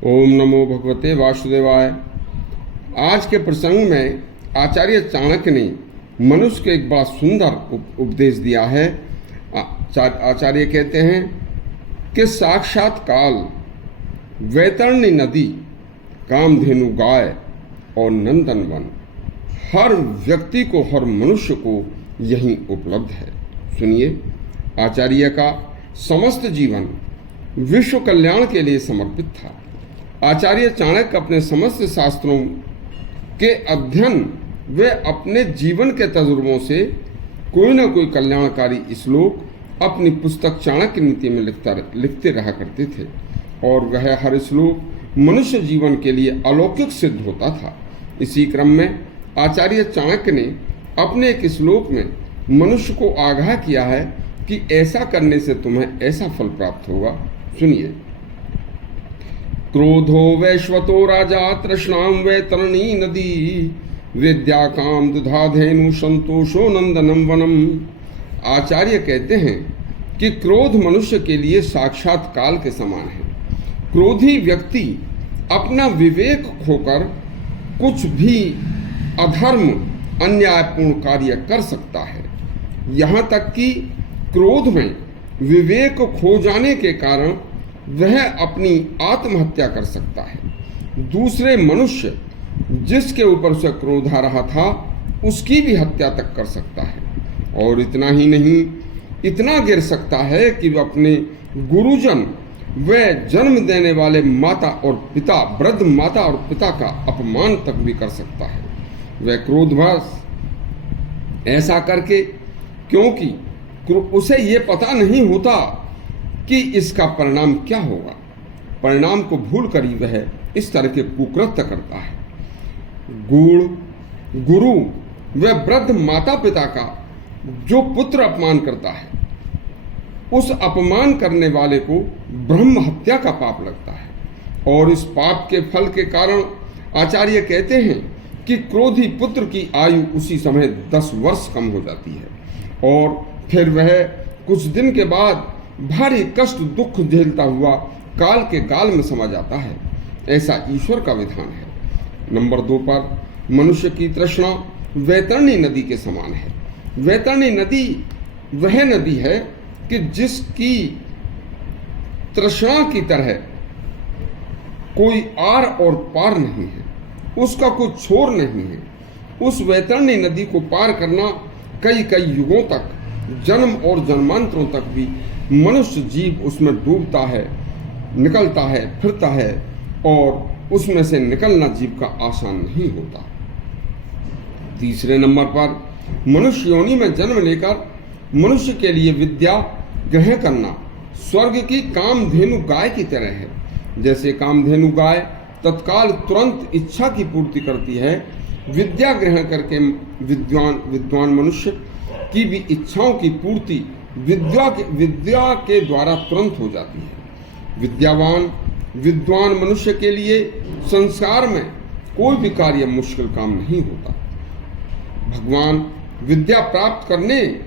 ओम नमो भगवते वासुदेवाय। आज के प्रसंग में आचार्य चाणक्य ने मनुष्य को एक बड़ा सुंदर उपदेश दिया है। आचार्य कहते हैं कि साक्षात काल, वैतरणी नदी, कामधेनु गाय और नंदन वन हर व्यक्ति को, हर मनुष्य को यही उपलब्ध है। सुनिए, आचार्य का समस्त जीवन विश्व कल्याण के लिए समर्पित था। आचार्य चाणक्य अपने समस्त शास्त्रों के अध्ययन व अपने जीवन के तजुर्बों से कोई न कोई कल्याणकारी श्लोक अपनी पुस्तक चाणक्य नीति में लिखते रहा करते थे और वह हर श्लोक मनुष्य जीवन के लिए अलौकिक सिद्ध होता था। इसी क्रम में आचार्य चाणक्य ने अपने एक श्लोक में मनुष्य को आगाह किया है कि ऐसा करने से तुम्हें ऐसा फल प्राप्त होगा। सुनिए, क्रोधो वैश्वतो राजा तृष्णाम वैतरणी नदी, विद्या काम दुधाधेनु संतोषो नंदनम वनम। आचार्य कहते हैं कि क्रोध मनुष्य के लिए साक्षात काल के समान है। क्रोधी व्यक्ति अपना विवेक खोकर कुछ भी अधर्म, अन्यायपूर्ण कार्य कर सकता है। यहाँ तक कि क्रोध में विवेक खो जाने के कारण वह अपनी आत्महत्या कर सकता है। दूसरे मनुष्य जिसके ऊपर उसे क्रोध आ रहा था उसकी भी हत्या तक कर सकता है। और इतना ही नहीं, इतना गिर सकता है कि वह अपने गुरुजन व जन्म देने वाले माता और पिता, वृद्ध माता और पिता का अपमान तक भी कर सकता है। वह क्रोधवश ऐसा करके, क्योंकि उसे ये पता नहीं होता कि इसका परिणाम क्या होगा, परिणाम को भूल कर ही वह इस तरह के कुकृत्य करता है। गुरु व वृद्ध माता पिता का जो पुत्र अपमान करता है, उस अपमान करने वाले को ब्रह्म हत्या का पाप लगता है। और इस पाप के फल के कारण आचार्य कहते हैं कि क्रोधी पुत्र की आयु उसी समय 10 वर्ष कम हो जाती है और फिर वह कुछ दिन के बाद भारी कष्ट दुख झेलता हुआ काल के गाल में समा जाता है। ऐसा ईश्वर का विधान है। नंबर 2 पर, मनुष्य की तृष्णा वैतरणी नदी के समान है। वैतरणी नदी वह नदी है कि जिसकी तृष्णा की तरह कोई आर और पार नहीं है, उसका कोई छोर नहीं है। उस वैतरणी नदी को पार करना कई कई युगों तक, जन्म और जन्मांतरों तक भी मनुष्य जीव उसमें डूबता है, निकलता है, फिरता है और उसमें से निकलना जीव का आसान नहीं होता। तीसरे नंबर पर, मनुष्य योनि में जन्म लेकर मनुष्य के लिए विद्या ग्रहण करना स्वर्ग की कामधेनु गाय की तरह है। जैसे कामधेनु गाय तत्काल तुरंत इच्छा की पूर्ति करती है, विद्या ग्रहण करके विद्वान मनुष्य की भी इच्छाओं की पूर्ति विद्या के द्वारा तुरंत हो जाती है। विद्वान मनुष्य के लिए संसार में कोई भी कार्य मुश्किल काम नहीं होता। भगवान विद्या प्राप्त करने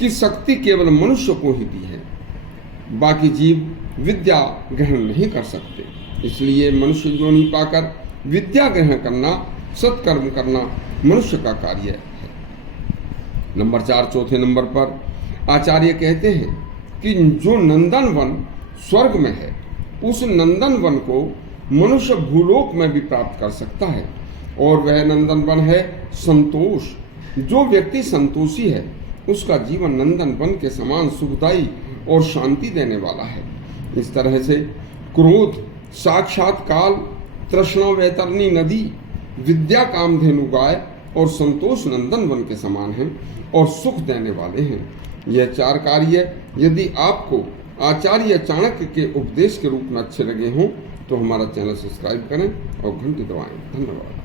की शक्ति केवल मनुष्य को ही दी है, बाकी जीव विद्या ग्रहण नहीं कर सकते। इसलिए मनुष्य योनि पाकर विद्या ग्रहण करना, सत्कर्म करना मनुष्य का कार्य है। नंबर 4, चौथे नंबर पर आचार्य कहते हैं कि जो नंदन वन स्वर्ग में है, उस नंदन वन को मनुष्य भूलोक में भी प्राप्त कर सकता है और वह नंदन वन है संतोष। जो व्यक्ति संतोषी है उसका जीवन नंदन वन के समान सुखदायी और शांति देने वाला है। इस तरह से क्रोध साक्षात काल, तृष्णा वैतरणी नदी, विद्या कामधेनु गाय और संतोष नंदन वन के समान हैं और सुख देने वाले हैं। यह 4 कार्य यदि आपको आचार्य चाणक्य के उपदेश के रूप में अच्छे लगे हों तो हमारा चैनल सब्सक्राइब करें और घंटी दबाएं। धन्यवाद।